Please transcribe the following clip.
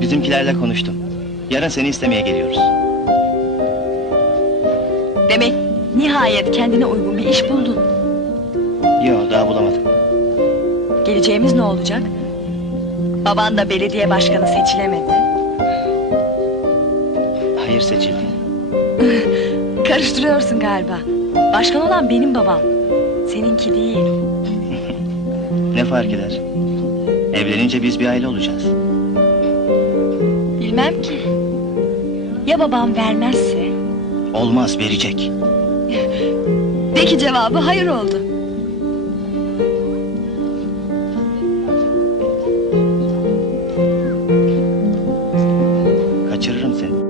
Bizimkilerle konuştum. Yarın seni istemeye geliyoruz. Demek nihayet kendine uygun bir iş buldun. Yo daha bulamadım. Geleceğimiz ne olacak? Baban da belediye başkanı seçilemedi. Hayır seçildi. Karıştırıyorsun galiba. Başkan olan benim babam. Seninki değil. Ne fark eder? Evlenince biz bir aile olacağız. Bilmem ki. Ya babam vermezse? Olmaz, verecek. Peki cevabı hayır oldu. Kaçırırım seni.